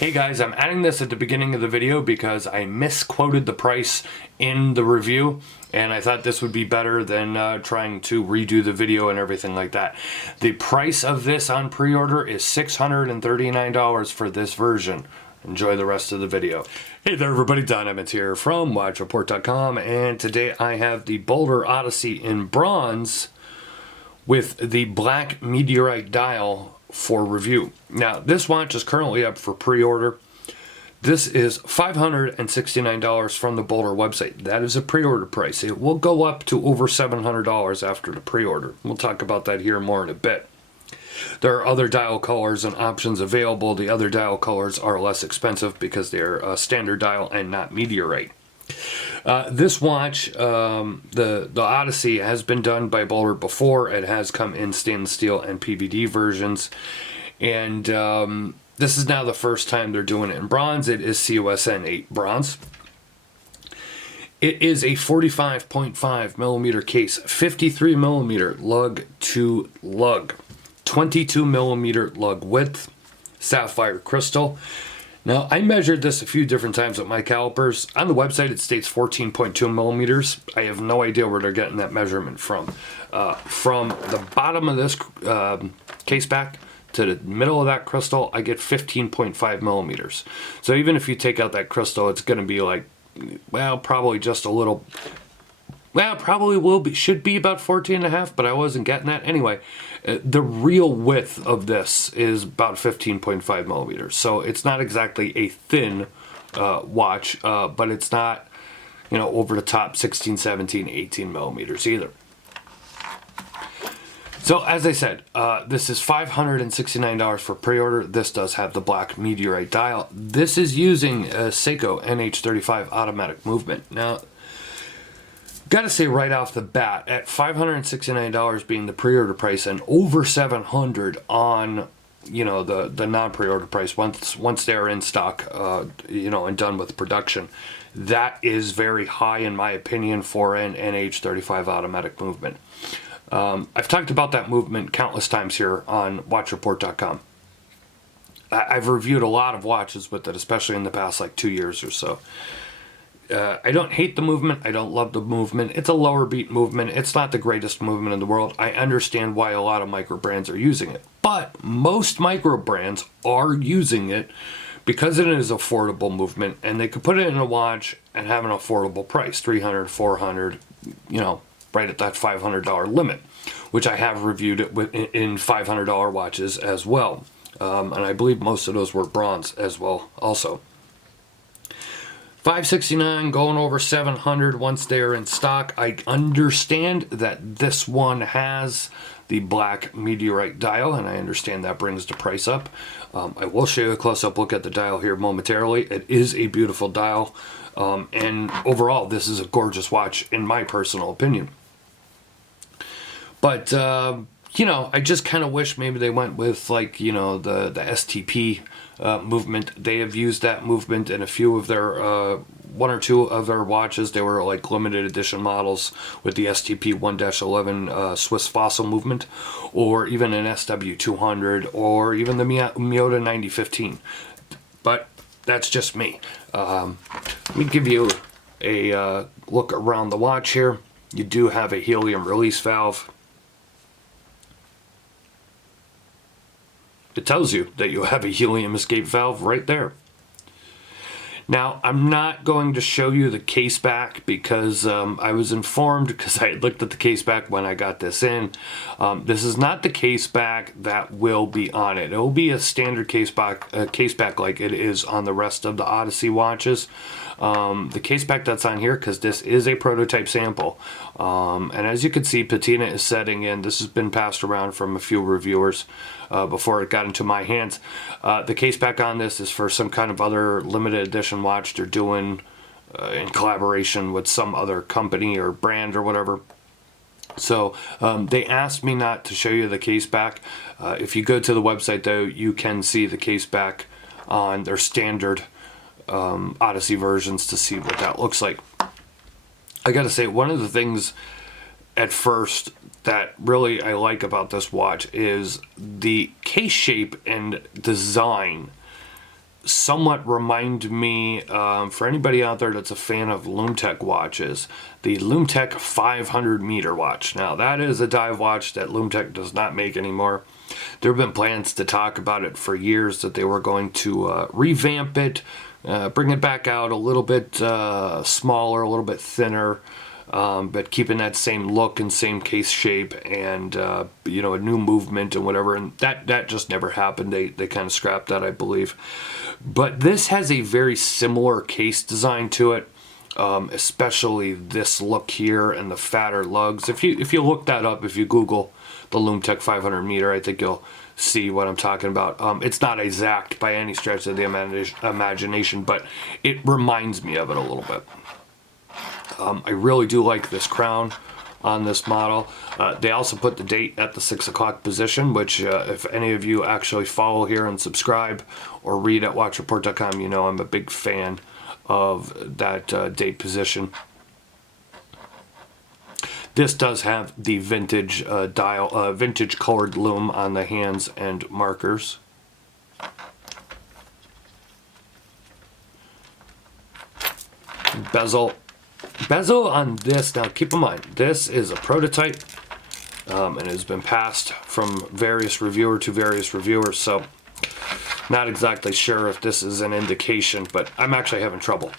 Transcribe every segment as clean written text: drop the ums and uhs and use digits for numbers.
Hey guys, I'm adding this at the beginning of the video because I misquoted the price in the review, and I thought this would be better than trying to redo the video and everything like that. The price of this on pre-order is $639 for this version. Enjoy the rest of the video. Hey there everybody, Don Emmett here from WatchReport.com, and today I have the BOLDR Odyssey in bronze with the black Meteorite dial for review. Now, this watch is currently up for pre-order. This is $569 from the BOLDR website. That is a pre-order price. It will go up to over $700 after the pre-order. We'll talk about that here more in a bit. There are other dial colors and options available. The other dial colors are less expensive because they're standard dial and not Meteorite. This watch, the Odyssey, has been done by BOLDR before. It has come in stainless steel and PVD versions, and this is now the first time they're doing it in bronze. It is COSN 8 bronze. It is a 45.5 millimeter case, 53 millimeter lug to lug, 22 millimeter lug width, sapphire crystal. Now, I measured this a few different times with my calipers. On the website, it states 14.2 millimeters. I have no idea where they're getting that measurement from. From the bottom of this case back to the middle of that crystal, I get 15.5 millimeters. So even if you take out that crystal, it's going to be like, well, probably just a little... Well, probably should be about 14 and a half, but I wasn't getting that. Anyway, the real width of this is about 15.5 millimeters. So it's not exactly a thin watch, but it's not, you know, over the top 16, 17, 18 millimeters either. So as I said, this is $569 for pre-order. This does have the black Meteorite dial. This is using a Seiko NH35 automatic movement. Now, got to say right off the bat, at $569 being the pre-order price and over $700 on, you know, the non-pre-order price once they're in stock, you know, and done with production, that is very high in my opinion for an NH35 automatic movement. I've talked about that movement countless times here on WatchReport.com. I've reviewed a lot of watches with it, especially in the past like 2 years or so. I don't hate the movement. I don't love the movement. It's a lower beat movement. It's not the greatest movement in the world. I understand why a lot of micro brands are using it. But most micro brands are using it because it is affordable movement, and they could put it in a watch and have an affordable price, $300, $400, you know, right at that $500 limit, which I have reviewed it in $500 watches as well. And I believe most of those were bronze as well also. $569 going over $700 once they're in stock. I understand that this one has the black Meteorite dial, and I understand that brings the price up. I will show you a close-up look at the dial here momentarily. It is a beautiful dial, and overall this is a gorgeous watch in my personal opinion. But you know, I just kind of wish maybe they went with, like, you know, the STP movement. They have used that movement in a few of their, one or two of their watches. They were like limited edition models with the STP 1-11 Swiss Fossil movement, or even an SW200, or even the Miyota 9015. But that's just me. Let me give you a look around the watch here. You do have a helium release valve. It tells you that you have a helium escape valve right there. Now, I'm not going to show you the case back because I was informed, because I had looked at the case back when I got this in. This is not the case back that will be on it. It will be a standard case back like it is on the rest of the Odyssey watches. The case back that's on here, because this is a prototype sample, and as you can see, patina is setting in. This has been passed around from a few reviewers before it got into my hands. The case back on this is for some kind of other limited edition watch they're doing in collaboration with some other company or brand or whatever. So they asked me not to show you the case back. If you go to the website though, you can see the case back on their standard Odyssey versions to see what that looks like. I gotta say, one of the things at first that really I like about this watch is the case shape and design somewhat remind me, for anybody out there that's a fan of Lumetech watches, the Lumetech 500 meter watch. Now that is a dive watch that Lumetech does not make anymore. There have been plans to talk about it for years, that they were going to revamp it, bring it back out a little bit smaller, a little bit thinner, but keeping that same look and same case shape, and you know, a new movement and whatever. And that just never happened. They kind of scrapped that, I believe. But this has a very similar case design to it, especially this look here and the fatter lugs. If you look that up, if you Google the Lumetech 500 meter, I think you'll see what I'm talking about. It's not exact by any stretch of the imagination, but it reminds me of it a little bit. I really do like this crown on this model. They also put the date at the 6 o'clock position, which if any of you actually follow here and subscribe or read at watchreport.com, you know I'm a big fan of that date position. This does have the vintage dial, vintage colored lume on the hands and markers. Bezel on this, now keep in mind, this is a prototype, and has been passed from various reviewer to various reviewers, so not exactly sure if this is an indication, but I'm actually having trouble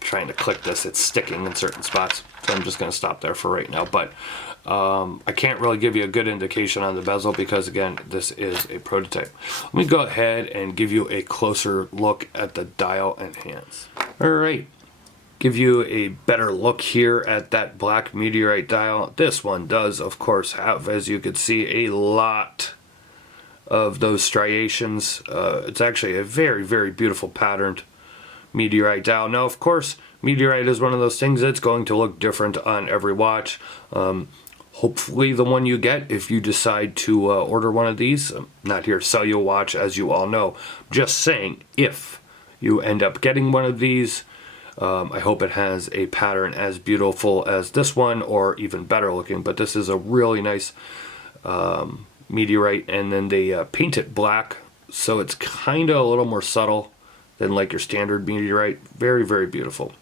trying to click this. It's sticking in certain spots, so I'm just going to stop there for right now. But I can't really give you a good indication on the bezel because, again, this is a prototype. Let me go ahead and give you a closer look at the dial and hands. All right, give you a better look here at that black Meteorite dial. This one does, of course, have, as you can see, a lot of those striations. It's actually a very, very beautiful patterned Meteorite dial. Now, of course, Meteorite is one of those things that's going to look different on every watch. Hopefully the one you get, if you decide to order one of these, I'm not here to sell you a watch, as you all know. Just saying, if you end up getting one of these, I hope it has a pattern as beautiful as this one, or even better looking. But this is a really nice Meteorite, and then they paint it black, so it's kind of a little more subtle than like your standard Meteorite. Very, very beautiful.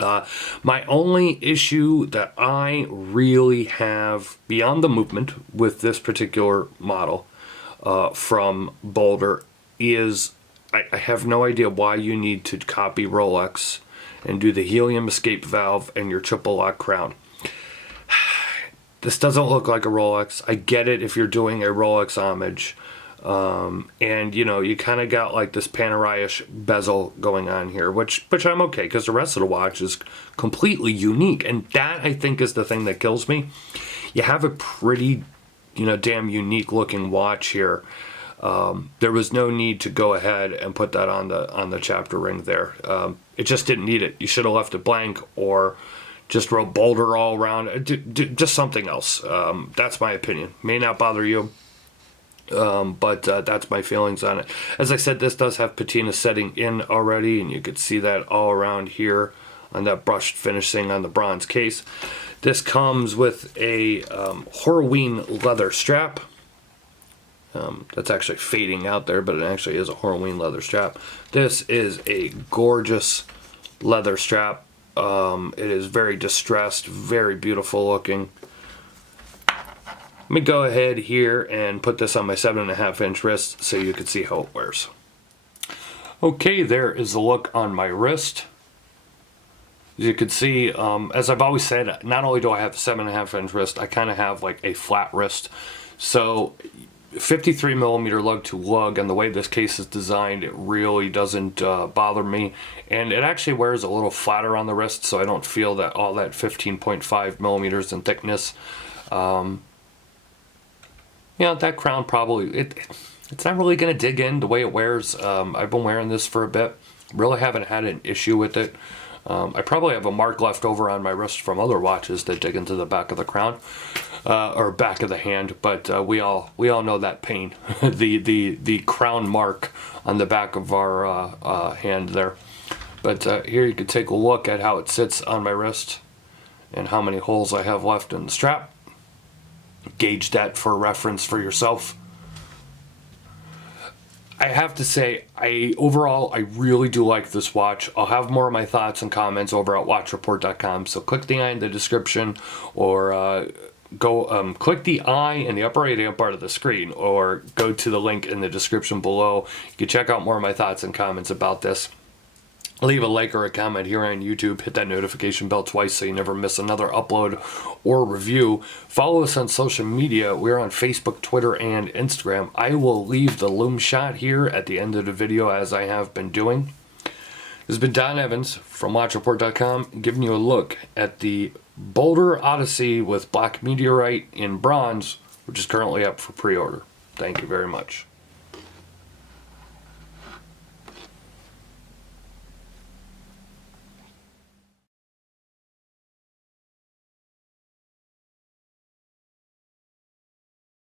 My only issue that I really have beyond the movement with this particular model from BOLDR is I have no idea why you need to copy Rolex and do the helium escape valve and your triple lock crown. This doesn't look like a Rolex. I get it if you're doing a Rolex homage. And you know, you kind of got like this Panerai-ish bezel going on here, which I'm okay, because the rest of the watch is completely unique, and that I think is the thing that kills me. You have a pretty, you know, damn unique looking watch here. There was no need to go ahead and put that on the chapter ring there. It just didn't need it. You should have left it blank, or just wrote BOLDR all around. Just something else. That's my opinion. May not bother you. But that's my feelings on it. As I said, this does have patina setting in already, and you could see that all around here on that brushed finishing on the bronze case. This comes with a Horween leather strap. That's actually fading out there, but it actually is a Horween leather strap. This is a gorgeous leather strap. It is very distressed, very beautiful looking. Let me go ahead here and put this on my 7.5 inch wrist so you can see how it wears. Okay, there is the look on my wrist. As you can see, as I've always said, not only do I have a 7.5 inch wrist, I kind of have like a flat wrist. So 53 millimeter lug to lug, and the way this case is designed, it really doesn't bother me. And it actually wears a little flatter on the wrist, so I don't feel that all that 15.5 millimeters in thickness. You know, that crown probably, it's not really going to dig in the way it wears. I've been wearing this for a bit. Really haven't had an issue with it. I probably have a mark left over on my wrist from other watches that dig into the back of the crown, or back of the hand, but we all know that pain. the crown mark on the back of our hand there. But here you can take a look at how it sits on my wrist and how many holes I have left in the strap. Gauge that for reference for yourself. I have to say, overall, I really do like this watch. I'll have more of my thoughts and comments over at watchreport.com. So click the eye in the description, or click the eye in the upper right hand part of the screen, or go to the link in the description below. You can check out more of my thoughts and comments about this. Leave a like or a comment here on YouTube. Hit that notification bell twice so you never miss another upload or review. Follow us on social media. We're on Facebook, Twitter, and Instagram. I will leave the loom shot here at the end of the video, as I have been doing. This has been Don Evans from WatchReport.com, giving you a look at the BOLDR Odyssey with black meteorite in bronze, which is currently up for pre-order. Thank you very much.